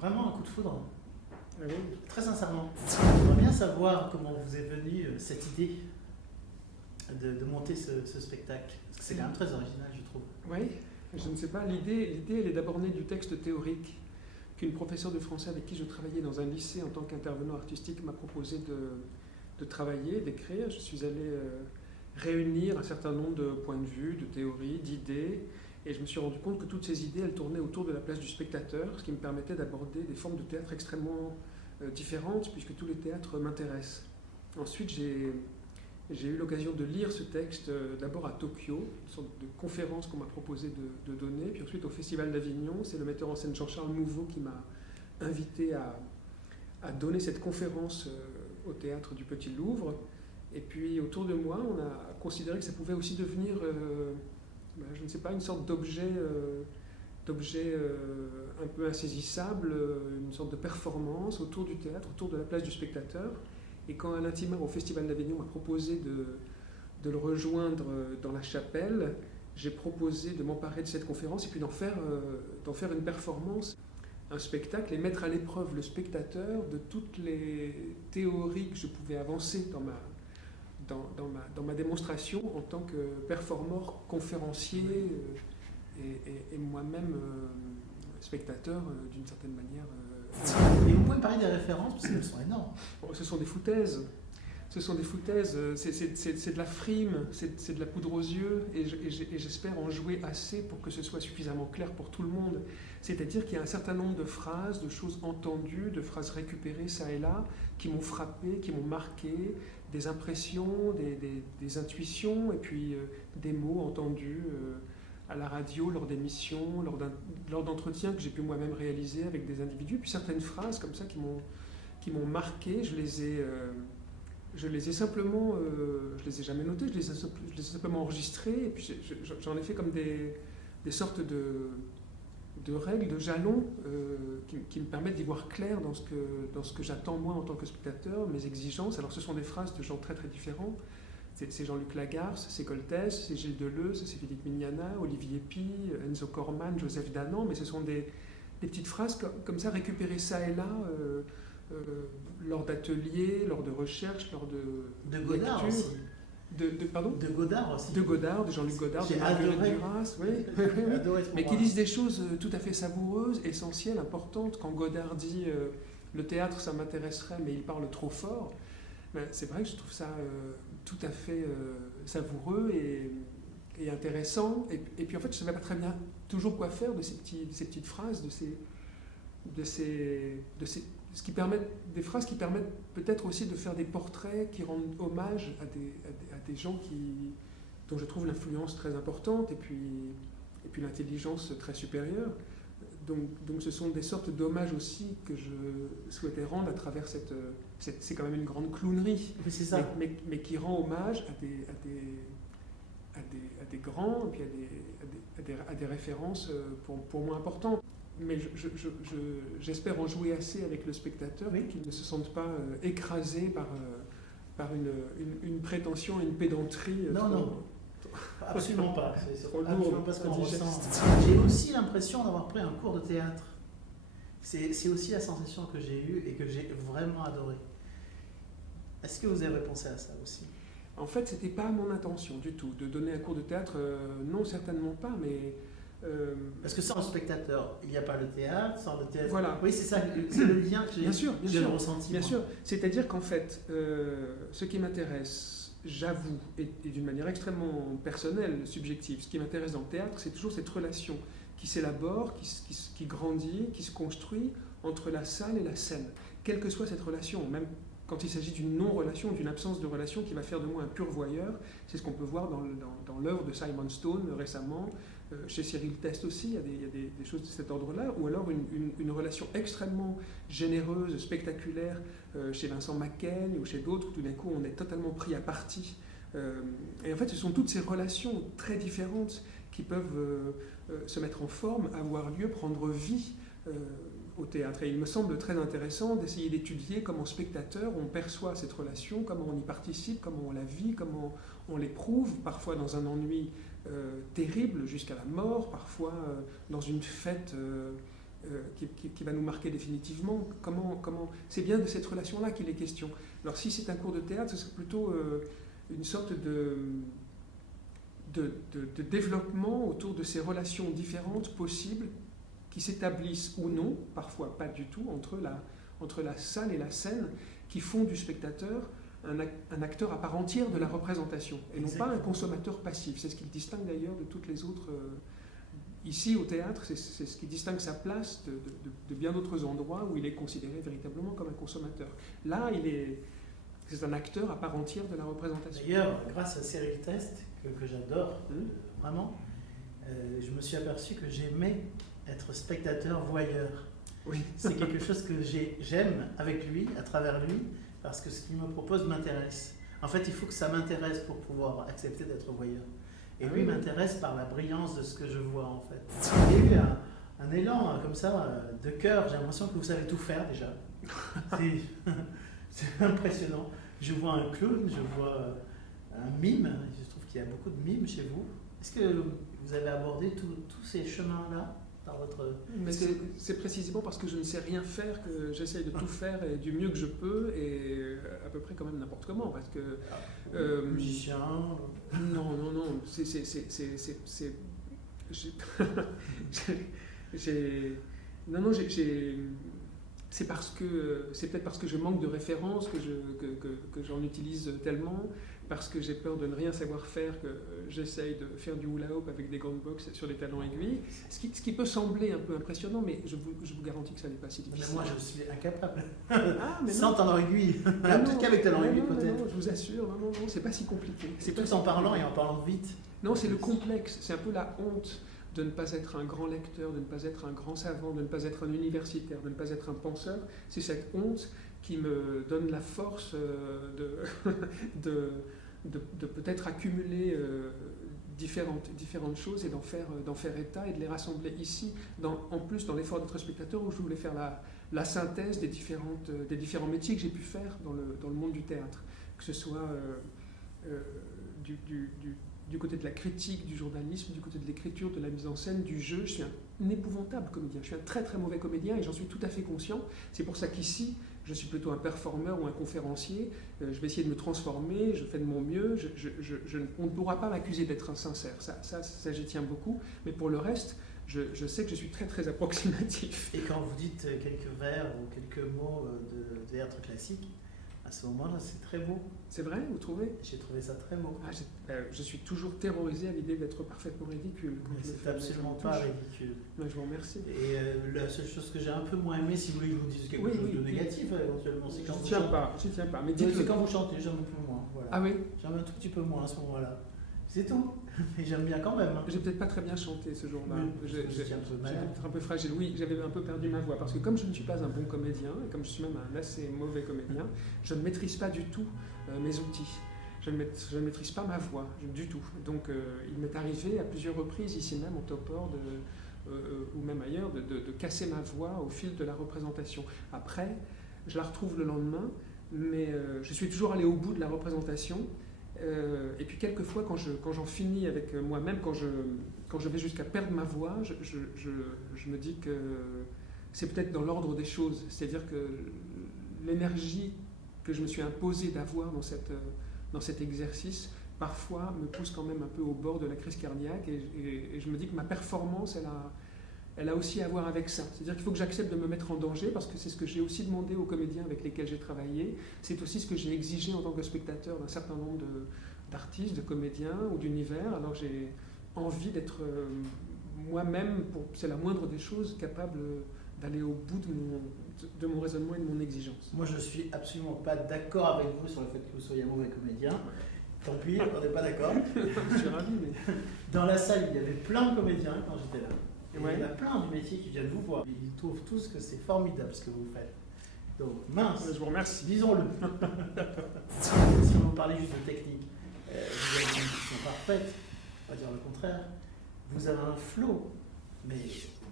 vraiment un coup de foudre. Ah oui. Très sincèrement. J'aimerais bien savoir comment vous est venue cette idée de monter ce spectacle. Parce que c'est quand même très original, je trouve. Oui, je ne sais pas. L'idée, elle est d'abord née du texte théorique qu'une professeure de français avec qui je travaillais dans un lycée en tant qu'intervenant artistique m'a proposé de travailler, d'écrire. Je suis allé réunir un certain nombre de points de vue, de théories, d'idées, et je me suis rendu compte que toutes ces idées, elles tournaient autour de la place du spectateur, ce qui me permettait d'aborder des formes de théâtre extrêmement différentes, puisque tous les théâtres m'intéressent. Ensuite, j'ai eu l'occasion de lire ce texte d'abord à Tokyo, une sorte de conférence qu'on m'a proposé de donner, puis ensuite au Festival d'Avignon. C'est le metteur en scène Jean-Charles Mouveau qui m'a invité à donner cette conférence au théâtre du Petit Louvre. Et puis autour de moi, on a considéré que ça pouvait aussi devenir, je ne sais pas, une sorte d'objet un peu insaisissable, une sorte de performance autour du théâtre, autour de la place du spectateur. Et quand Alain Timard au Festival d'Avignon m'a proposé de le rejoindre dans la chapelle, j'ai proposé de m'emparer de cette conférence et puis d'en faire une performance, un spectacle, et mettre à l'épreuve le spectateur de toutes les théories que je pouvais avancer dans ma démonstration en tant que performeur, conférencier et moi-même spectateur d'une certaine manière. Et vous pouvez me parler des références, parce qu'elles sont énormes. Bon, ce sont des foutaises. C'est de la frime, c'est de la poudre aux yeux, et j'espère en jouer assez pour que ce soit suffisamment clair pour tout le monde. C'est-à-dire qu'il y a un certain nombre de phrases, de choses entendues, de phrases récupérées ça et là, qui m'ont frappé, qui m'ont marqué, des impressions, des intuitions, et puis des mots entendus à la radio, lors d'émissions, lors d'entretiens que j'ai pu moi-même réaliser avec des individus, puis certaines phrases comme ça qui m'ont marqué, je les ai simplement, je les ai jamais notées, je les ai simplement enregistrées, et puis j'en ai fait comme des sortes de règles, de jalons qui me permettent d'y voir clair dans ce que j'attends moi en tant que spectateur, mes exigences. Alors ce sont des phrases de gens très très différents. C'est Jean-Luc Lagarce, c'est Coltès, c'est Gilles Deleuze, c'est Philippe Mignana, Olivier Py, Enzo Corman, Joseph Danan, mais ce sont des petites phrases comme ça récupérées ça et là lors d'ateliers, lors de recherches, lors de Godard lectures. aussi. Pardon ? De Godard aussi. De Godard, de Jean-Luc Godard, de Marguerite Duras, oui. Mais qui disent des choses tout à fait savoureuses, essentielles, importantes. Quand Godard dit le théâtre ça m'intéresserait mais il parle trop fort, c'est vrai que je trouve ça tout à fait savoureux et intéressant. Et puis en fait je ne savais pas très bien toujours quoi faire de ces petites phrases, ce qui permet, des phrases qui permettent peut-être aussi de faire des portraits qui rendent hommage à des gens dont je trouve l'influence très importante et puis l'intelligence très supérieure. Donc ce sont des sortes d'hommages aussi que je souhaitais rendre à travers c'est quand même une grande clownerie, c'est ça. Mais qui rend hommage à des grands et puis à des références pour moi importantes. Mais j'espère en jouer assez avec le spectateur, oui, qu'il ne se sente pas écrasé par une prétention et une pédanterie. Non. Absolument pas. C'est absolument pas ce qu'on ressent. J'ai aussi l'impression d'avoir pris un cours de théâtre. C'est aussi la sensation que j'ai eue et que j'ai vraiment adoré. Est-ce que vous avez pensé à ça aussi ? En fait, c'était pas mon intention du tout de donner un cours de théâtre. Non, certainement pas, mais parce que sans le spectateur, il n'y a pas le théâtre, sans le théâtre. Voilà. Oui, c'est ça, c'est le lien que j'ai ressenti. Bien sûr, c'est-à-dire qu'en fait, ce qui m'intéresse, j'avoue, et d'une manière extrêmement personnelle, subjective, ce qui m'intéresse dans le théâtre, c'est toujours cette relation qui s'élabore, qui grandit, qui se construit entre la salle et la scène. Quelle que soit cette relation, même quand il s'agit d'une non-relation, d'une absence de relation qui va faire de moi un pur voyeur, c'est ce qu'on peut voir dans l'œuvre de Simon Stone récemment, chez Cyril Test aussi, il y a des choses de cet ordre-là, ou alors une relation extrêmement généreuse, spectaculaire, chez Vincent Macaigne ou chez d'autres, où tout d'un coup on est totalement pris à partie. Et en fait, ce sont toutes ces relations très différentes qui peuvent se mettre en forme, avoir lieu, prendre vie au théâtre. Et il me semble très intéressant d'essayer d'étudier comment spectateur on perçoit cette relation, comment on y participe, comment on la vit, comment on l'éprouve, parfois dans un ennui terrible jusqu'à la mort, parfois dans une fête qui va nous marquer définitivement. C'est bien de cette relation-là qu'il est question. Alors si c'est un cours de théâtre, ce serait plutôt une sorte de développement autour de ces relations différentes possibles qui s'établissent ou non, parfois pas du tout, entre la salle et la scène, qui font du spectateur un acteur à part entière de la représentation, et non pas un consommateur passif. C'est ce qui le distingue d'ailleurs de toutes les autres... Ici, au théâtre, c'est ce qui distingue sa place de bien d'autres endroits où il est considéré véritablement comme un consommateur. Là, c'est un acteur à part entière de la représentation. D'ailleurs, grâce à Cyril Test, que j'adore, vraiment, je me suis aperçu que j'aimais être spectateur-voyeur. Oui. C'est quelque chose que j'aime avec lui, à travers lui, parce que ce qu'il me propose m'intéresse. En fait, il faut que ça m'intéresse pour pouvoir accepter d'être voyeur. Et lui m'intéresse par la brillance de ce que je vois, en fait. Il y a eu un élan comme ça, de cœur. J'ai l'impression que vous savez tout faire déjà. C'est impressionnant. Je vois un clown, je vois un mime. Je trouve qu'il y a beaucoup de mimes chez vous. Est-ce que vous avez abordé tous ces chemins-là dans votre... Mais c'est précisément parce que je ne sais rien faire que j'essaye de tout faire et du mieux que je peux, et à peu près quand même n'importe comment, parce que... musicien... Non, c'est peut-être parce que je manque de références que j'en utilise tellement, parce que j'ai peur de ne rien savoir faire, que j'essaye de faire du hula hoop avec des grandes box sur des talons aiguilles, ce qui peut sembler un peu impressionnant, mais je vous garantis que ça n'est pas si difficile. Mais moi je suis incapable. Mais sans talons aiguilles. Peut-être qu'avec talons aiguilles peut-être. Non, je vous assure, non, c'est pas si compliqué. C'est tout en parlant et en parlant vite. Non, c'est le complexe, c'est un peu la honte de ne pas être un grand lecteur, de ne pas être un grand savant, de ne pas être un universitaire, de ne pas être un penseur. C'est cette honte qui me donne la force de peut-être accumuler différentes choses et d'en faire état et de les rassembler ici, en plus dans l'effort d'être spectateur, où je voulais faire la synthèse des différents métiers que j'ai pu faire dans le monde du théâtre, que ce soit du côté de la critique, du journalisme, du côté de l'écriture, de la mise en scène, du jeu. Je suis un épouvantable comédien, je suis un très très mauvais comédien et j'en suis tout à fait conscient. C'est pour ça qu'ici, je suis plutôt un performeur ou un conférencier. Je vais essayer de me transformer, je fais de mon mieux. On ne pourra pas m'accuser d'être insincère, ça j'y tiens beaucoup. Mais pour le reste, je sais que je suis très très approximatif. Et quand vous dites quelques vers ou quelques mots de théâtre classique, à ce moment-là, c'est très beau. C'est vrai, vous trouvez ? J'ai trouvé ça très beau. Je suis toujours terrorisé à l'idée d'être parfaitement ridicule. C'est absolument pas ridicule. Je vous remercie. Et la seule chose que j'ai un peu moins aimé, si vous voulez que je vous dise quelque chose de négatif, éventuellement, c'est quand vous chantez. Je tiens pas. Mais c'est quand vous chantez, j'aime un peu moins. Voilà. Ah oui ? J'aime un tout petit peu moins à ce moment-là. C'est tout. Mais j'aime bien quand même. J'ai peut-être pas très bien chanté ce jour-là. J'étais peut-être un peu fragile. Oui, j'avais un peu perdu ma voix. Parce que comme je ne suis pas un bon comédien, et comme je suis même un assez mauvais comédien, je ne maîtrise pas du tout mes outils. Je ne maîtrise pas ma voix du tout. Donc il m'est arrivé à plusieurs reprises, ici même, en Topor, ou même ailleurs, de casser ma voix au fil de la représentation. Après, je la retrouve le lendemain, mais je suis toujours allé au bout de la représentation. Et puis quelquefois, quand j'en finis avec moi-même, quand je vais jusqu'à perdre ma voix, je me dis que c'est peut-être dans l'ordre des choses. C'est-à-dire que l'énergie que je me suis imposée d'avoir dans cet exercice, parfois me pousse quand même un peu au bord de la crise cardiaque. Et je me dis que ma performance, elle a aussi à voir avec ça. C'est-à-dire qu'il faut que j'accepte de me mettre en danger, parce que c'est ce que j'ai aussi demandé aux comédiens avec lesquels j'ai travaillé. C'est aussi ce que j'ai exigé en tant que spectateur d'un certain nombre d'artistes, de comédiens ou d'univers. Alors j'ai envie d'être moi-même, c'est la moindre des choses, capable d'aller au bout de mon raisonnement et de mon exigence. Moi, je ne suis absolument pas d'accord avec vous sur le fait que vous soyez un mauvais comédien. Tant pis, on n'est pas d'accord. Je suis ravi. Mais... Dans la salle, il y avait plein de comédiens quand j'étais là. Ouais. Il y en a plein du métier qui viennent vous voir. Ils trouvent tous que c'est formidable ce que vous faites. Donc, mince. Je vous remercie. Disons-le. Si on parlait juste de technique, vous avez une diction parfaite, on va dire le contraire. Vous avez un flow, mais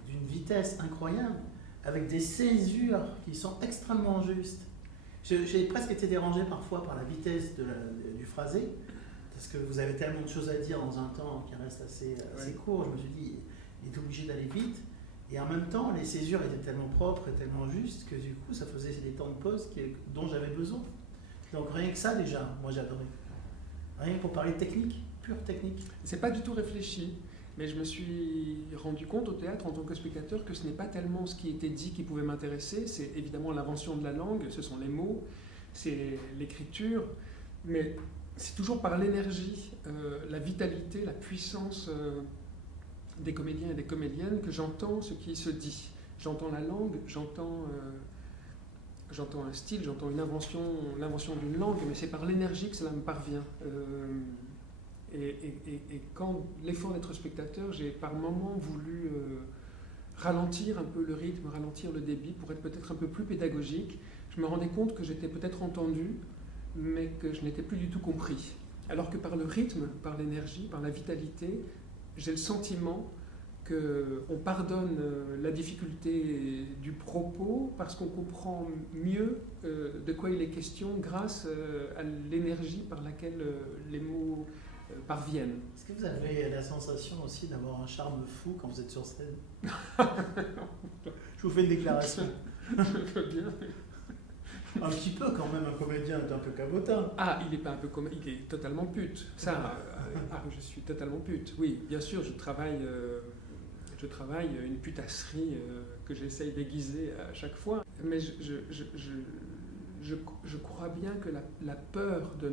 d'une vitesse incroyable, avec des césures qui sont extrêmement justes. J'ai presque été dérangé parfois par la vitesse du phrasé, parce que vous avez tellement de choses à dire dans un temps qui reste assez court. Je me suis dit, il est obligé d'aller vite. Et en même temps, les césures étaient tellement propres et tellement justes que du coup, ça faisait des temps de pause dont j'avais besoin. Donc rien que ça déjà, moi j'adorais. Rien que pour parler technique, pure technique. C'est pas du tout réfléchi, mais je me suis rendu compte au théâtre en tant que spectateur que ce n'est pas tellement ce qui était dit qui pouvait m'intéresser, c'est évidemment l'invention de la langue, ce sont les mots, c'est l'écriture, mais c'est toujours par l'énergie, la vitalité, la puissance des comédiens et des comédiennes que j'entends ce qui se dit. J'entends la langue, j'entends un style, j'entends l'invention d'une langue, mais c'est par l'énergie que cela me parvient. Et quand l'effort d'être spectateur, j'ai par moments voulu ralentir un peu le rythme, ralentir le débit pour être peut-être un peu plus pédagogique. Je me rendais compte que j'étais peut-être entendu, mais que je n'étais plus du tout compris. Alors que par le rythme, par l'énergie, par la vitalité, j'ai le sentiment qu'on pardonne la difficulté du propos parce qu'on comprend mieux de quoi il est question grâce à l'énergie par laquelle les mots parviennent. Est-ce que vous avez la sensation aussi d'avoir un charme fou quand vous êtes sur scène? Je vous fais une déclaration. Je veux bien. Un petit peu quand même, un comédien est un peu cabotin. Ah, il n'est pas un peu comme... Il est totalement pute. Ça, je suis totalement pute. Oui, bien sûr, je travaille une putasserie que j'essaye d'aiguiser à chaque fois. Mais je crois bien que la peur de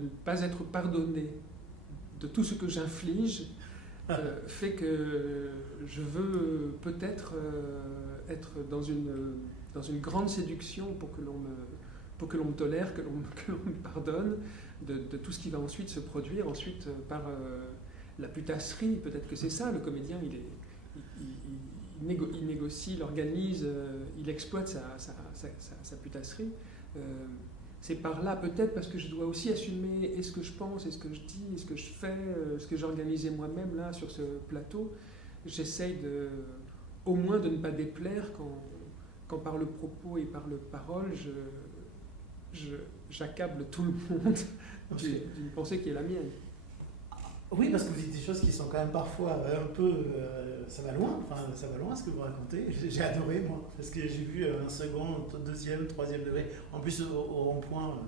ne pas être pardonné de tout ce que j'inflige fait que je veux peut-être être dans une grande séduction pour que l'on me tolère, que l'on me pardonne de tout ce qui va ensuite se produire, ensuite par la putasserie. Peut-être que c'est ça, le comédien, il négocie, il organise, il exploite sa putasserie. C'est par là, peut-être parce que je dois aussi assumer est-ce que je pense, est-ce que je dis, est-ce que je fais, ce que j'ai organisé moi-même là sur ce plateau. J'essaye au moins de ne pas déplaire quand par le propos et par le parole, j'accable tout le monde d'une pensée qui est la mienne. Oui, parce que vous dites des choses qui sont quand même parfois un peu... ça va loin, ce que vous racontez. J'ai adoré, moi, parce que j'ai vu un second, deuxième, troisième degré. En plus, au rond-point,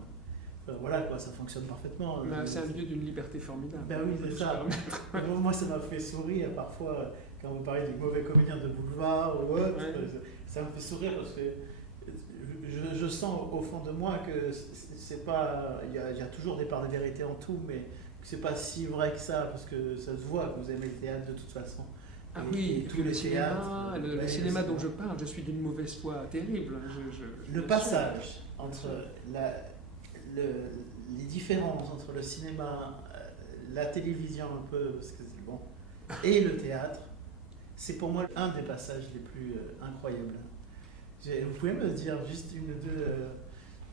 voilà, quoi, ça fonctionne parfaitement. C'est un lieu d'une liberté formidable. Ben oui, c'est ça. Moi, ça m'a fait sourire parfois quand vous parlez des mauvais comédiens de boulevard ou autre. Ouais. Ça me fait sourire parce que je sens au fond de moi que c'est pas... Il y a toujours des parts de vérité en tout, mais... c'est pas si vrai que ça, parce que ça se voit que vous aimez le théâtre de toute façon. Ah oui, tout le cinéma, le cinéma dont je parle, je suis d'une mauvaise foi terrible. Le passage entre les différences entre le cinéma, la télévision un peu, parce que c'est bon, et le théâtre, c'est pour moi un des passages les plus incroyables. Vous pouvez me dire juste une ou deux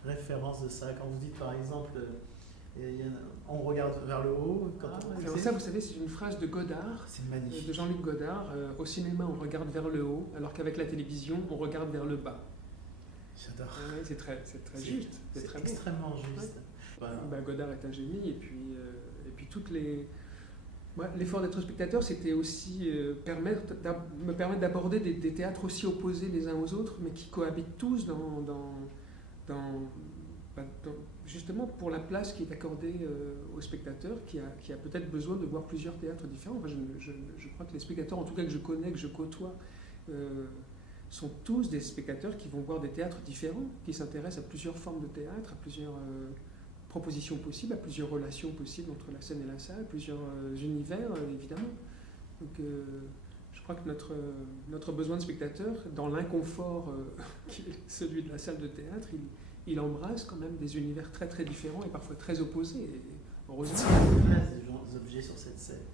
références de ça, quand vous dites par exemple... on regarde vers le haut. Alors ça, vous savez, c'est une phrase de Godard, de Jean-Luc Godard. Au cinéma, on regarde vers le haut, alors qu'avec la télévision, on regarde vers le bas. J'adore. C'est très juste. C'est très extrêmement juste. Ouais. Godard est un génie, et puis toutes les... L'effort d'être spectateur, c'était aussi me permettre d'aborder des théâtres aussi opposés les uns aux autres, mais qui cohabitent tous justement pour la place qui est accordée aux spectateurs, qui a peut-être besoin de voir plusieurs théâtres différents. Je crois que les spectateurs, en tout cas que je connais, que je côtoie, sont tous des spectateurs qui vont voir des théâtres différents, qui s'intéressent à plusieurs formes de théâtre, à plusieurs propositions possibles, à plusieurs relations possibles entre la scène et la salle, plusieurs univers, évidemment. Donc je crois que notre besoin de spectateur, dans l'inconfort qui est celui de la salle de théâtre, il embrasse quand même des univers très très différents et parfois très opposés. Et heureusement. Des objets sur cette scène.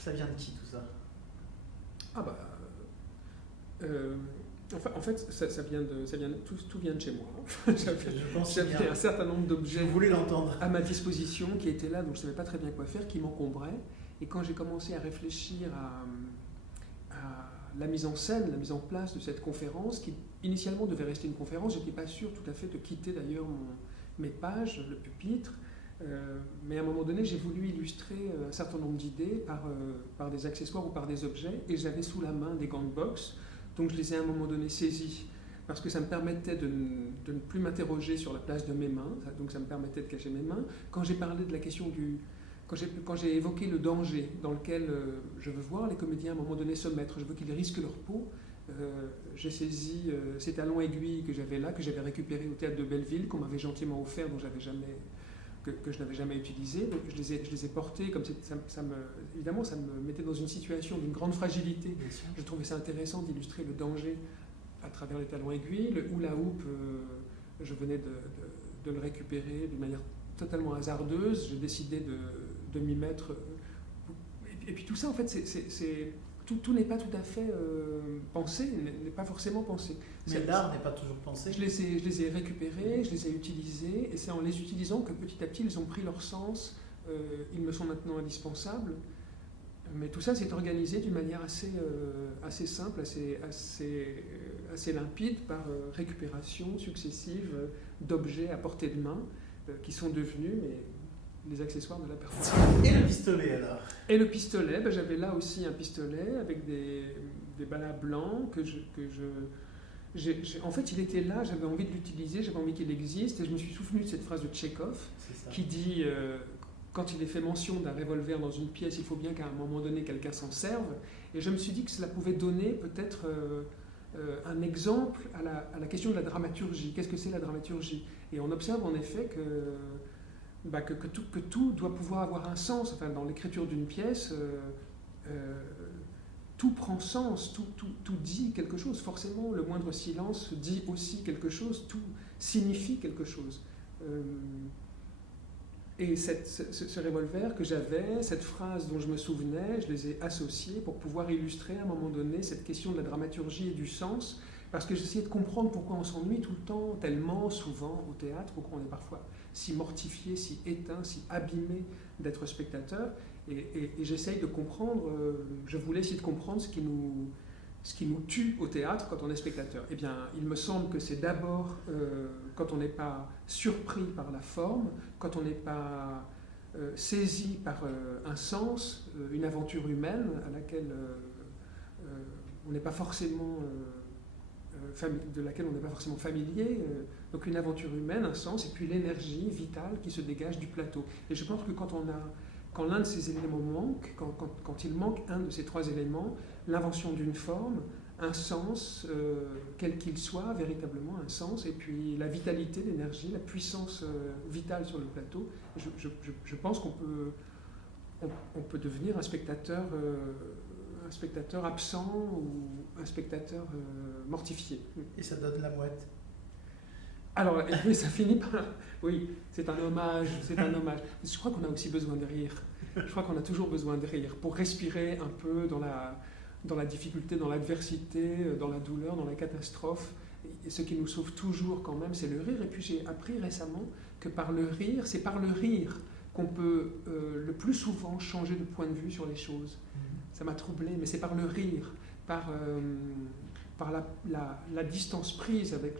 Ça vient de qui tout ça? En fait, ça vient de tout vient de chez moi. J'avais un certain nombre d'objets à ma disposition qui étaient là, donc je ne savais pas très bien quoi faire, qui m'encombraient. Et quand j'ai commencé à réfléchir à la mise en scène, la mise en place de cette conférence, qui initialement devait rester une conférence, je n'étais pas sûr tout à fait de quitter d'ailleurs mes pages, le pupitre, Mais à un moment donné, j'ai voulu illustrer un certain nombre d'idées par des accessoires ou par des objets, et j'avais sous la main des gants de boxe, donc je les ai à un moment donné saisis, parce que ça me permettait de ne plus m'interroger sur la place de mes mains, donc ça me permettait de cacher mes mains. Quand j'ai parlé de la question quand j'ai évoqué le danger dans lequel je veux voir les comédiens à un moment donné se mettre, je veux qu'ils risquent leur peau, j'ai saisi ces talons aiguilles que j'avais là, que j'avais récupérés au théâtre de Belleville, qu'on m'avait gentiment offert, que je n'avais jamais utilisé. Donc je les ai portés, comme évidemment ça me mettait dans une situation d'une grande fragilité. Je trouvais ça intéressant d'illustrer le danger à travers les talons aiguilles. Le hula hoop, je venais de le récupérer d'une manière totalement hasardeuse. J'ai décidé de m'y mettre. Et puis tout ça, en fait, tout n'est pas tout à fait pensé, n'est pas forcément pensé. Mais l'art n'est pas toujours pensé. Je les ai récupérés, je les ai utilisés, et c'est en les utilisant que petit à petit ils ont pris leur sens, ils me sont maintenant indispensables. Mais tout ça s'est organisé d'une manière assez simple, assez limpide, par récupération successive d'objets à portée de main, qui sont devenus les accessoires de la performance. Et le pistolet alors? Et le pistolet, j'avais là aussi un pistolet avec des ballas blancs en fait, il était là, j'avais envie de l'utiliser, j'avais envie qu'il existe, et je me suis souvenu de cette phrase de Tchekhov qui dit quand il est fait mention d'un revolver dans une pièce, il faut bien qu'à un moment donné quelqu'un s'en serve. Et je me suis dit que cela pouvait donner peut-être un exemple à la question de la dramaturgie. Qu'est-ce que c'est la dramaturgie? Et on observe en effet que tout doit pouvoir avoir un sens. Enfin, dans l'écriture d'une pièce, tout prend sens, tout dit quelque chose. Forcément, le moindre silence dit aussi quelque chose, tout signifie quelque chose. Et ce revolver que j'avais, cette phrase dont je me souvenais, je les ai associés pour pouvoir illustrer à un moment donné cette question de la dramaturgie et du sens, parce que j'essayais de comprendre pourquoi on s'ennuie tout le temps, tellement souvent au théâtre, pourquoi on est parfois si mortifié, si éteint, si abîmé d'être spectateur. Et j'essaye de comprendre, je voulais essayer de comprendre ce qui nous tue au théâtre quand on est spectateur. Eh bien, il me semble que c'est d'abord quand on n'est pas surpris par la forme, quand on n'est pas saisi par un sens, une aventure humaine à laquelle on n'est pas forcément de laquelle on n'est pas forcément familier, donc une aventure humaine, un sens, et puis l'énergie vitale qui se dégage du plateau. Et je pense que quand l'un de ces éléments manque, quand il manque un de ces trois éléments, l'invention d'une forme, un sens, quel qu'il soit, véritablement un sens, et puis la vitalité, l'énergie, la puissance vitale sur le plateau, je pense qu'on peut devenir un spectateur absent ou un spectateur mortifié. Et ça donne la mouette. Alors, oui, ça finit par... Oui, c'est un hommage. Je crois qu'on a aussi besoin de rire. Je crois qu'on a toujours besoin de rire pour respirer un peu dans la difficulté, dans l'adversité, dans la douleur, dans la catastrophe. Et ce qui nous sauve toujours quand même, c'est le rire. Et puis j'ai appris récemment que c'est par le rire qu'on peut le plus souvent changer de point de vue sur les choses. Ça m'a troublé, mais c'est par le rire, par la distance prise avec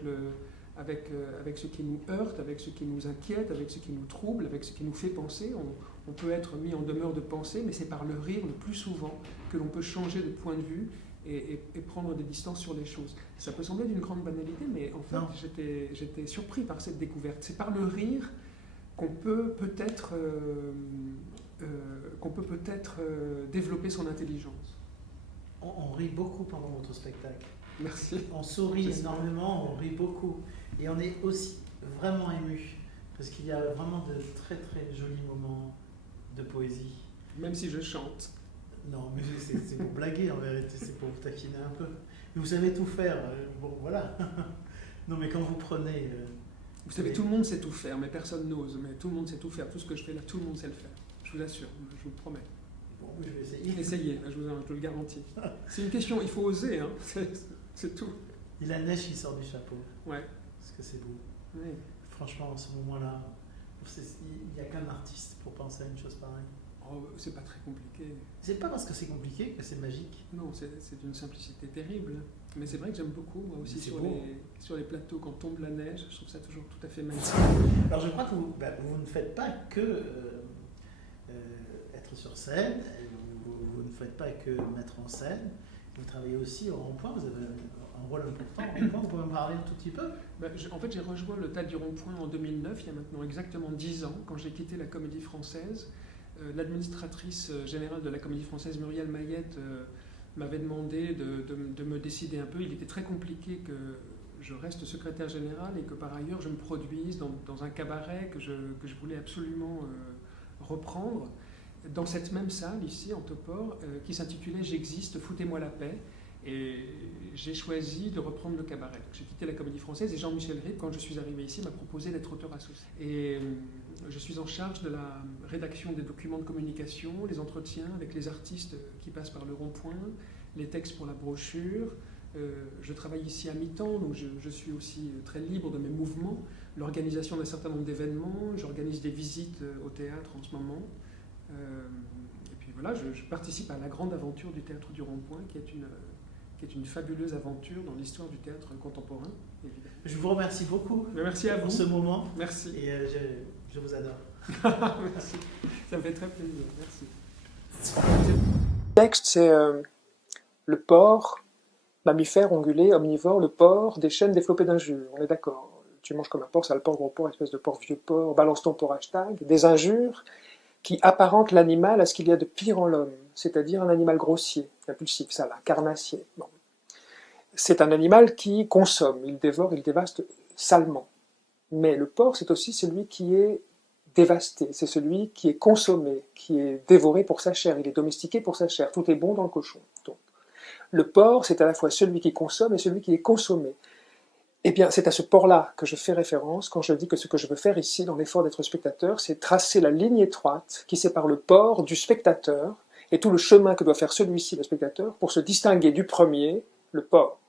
ce qui nous heurte, avec ce qui nous inquiète, avec ce qui nous trouble, avec ce qui nous fait penser. On peut être mis en demeure de pensée, mais c'est par le rire le plus souvent que l'on peut changer de point de vue et prendre des distances sur les choses. Ça peut sembler d'une grande banalité, mais en fait, j'étais surpris par cette découverte. C'est par le rire qu'on peut peut-être développer son intelligence. On rit beaucoup pendant votre spectacle. Merci. On sourit énormément, on rit beaucoup. Et on est aussi vraiment ému, parce qu'il y a vraiment de très très jolis moments de poésie. Même si je chante. Non, mais c'est pour blaguer en vérité, c'est pour vous taquiner un peu. Mais vous savez tout faire, bon voilà. Non mais quand vous prenez... Vous savez, tout le monde sait tout faire, mais personne n'ose. Mais tout le monde sait tout faire. Tout ce que je fais là, tout le monde sait le faire. Je vous assure, je vous le promets. Bon, je vais essayer. Essayez, je vous le garantis. C'est une question, il faut oser, hein. C'est tout. Et la neige qui sort du chapeau. Ouais. Parce que c'est beau. Oui. Franchement, en ce moment-là, il n'y a qu'un artiste pour penser à une chose pareille. Oh, c'est pas très compliqué. C'est pas parce que c'est compliqué que c'est magique. Non, c'est d'une simplicité terrible. Mais c'est vrai que j'aime beaucoup, moi aussi, sur les plateaux, quand tombe la neige, je trouve ça toujours tout à fait magnifique. Alors je crois que vous ne faites pas que être sur scène, vous ne faites pas que mettre en scène, vous travaillez aussi au Rond-Point, vous avez un rôle important au Rond-Point, vous pouvez me parler un tout petit peu? En fait, j'ai rejoint le Théâtre du Rond-Point en 2009, il y a maintenant exactement 10 ans, quand j'ai quitté la Comédie Française. L'administratrice générale de la Comédie Française, Muriel Mayette, m'avait demandé de me décider un peu. Il était très compliqué que je reste secrétaire général et que par ailleurs je me produise dans un cabaret que je voulais absolument reprendre, dans cette même salle ici en Topor, qui s'intitulait « J'existe, foutez-moi la paix ». Et j'ai choisi de reprendre le cabaret. Donc, j'ai quitté la Comédie Française et Jean-Michel Ribes, quand je suis arrivé ici, m'a proposé d'être auteur associé. Et je suis en charge de la rédaction des documents de communication, les entretiens avec les artistes qui passent par le Rond-Point, les textes pour la brochure. Je travaille ici à mi-temps, donc je suis aussi très libre de mes mouvements, l'organisation d'un certain nombre d'événements, j'organise des visites au théâtre en ce moment. Et puis voilà, je participe à la grande aventure du Théâtre du Rond-Point, qui est une fabuleuse aventure dans l'histoire du théâtre contemporain, évidemment. Je vous remercie beaucoup. Merci à vous pour ce moment. Merci. Et je vous adore. Merci. Ça me fait très plaisir. Merci. Le texte, c'est le porc, mammifère, ongulé, omnivore, le porc, des chaînes développées d'injures. On est d'accord. Tu manges comme un porc, sale porc, gros porc, espèce de porc, vieux porc, balance ton porc, hashtag. Des injures qui apparentent l'animal à ce qu'il y a de pire en l'homme, c'est-à-dire un animal grossier, impulsif, ça là, carnassier. Bon. C'est un animal qui consomme, il dévore, il dévaste salement. Mais le porc, c'est aussi celui qui est dévasté, c'est celui qui est consommé, qui est dévoré pour sa chair, il est domestiqué pour sa chair, tout est bon dans le cochon. Donc, le porc, c'est à la fois celui qui consomme et celui qui est consommé. Eh bien, c'est à ce porc-là que je fais référence quand je dis que ce que je veux faire ici, dans l'effort d'être spectateur, c'est tracer la ligne étroite qui sépare le porc du spectateur et tout le chemin que doit faire celui-ci, le spectateur, pour se distinguer du premier, le porc.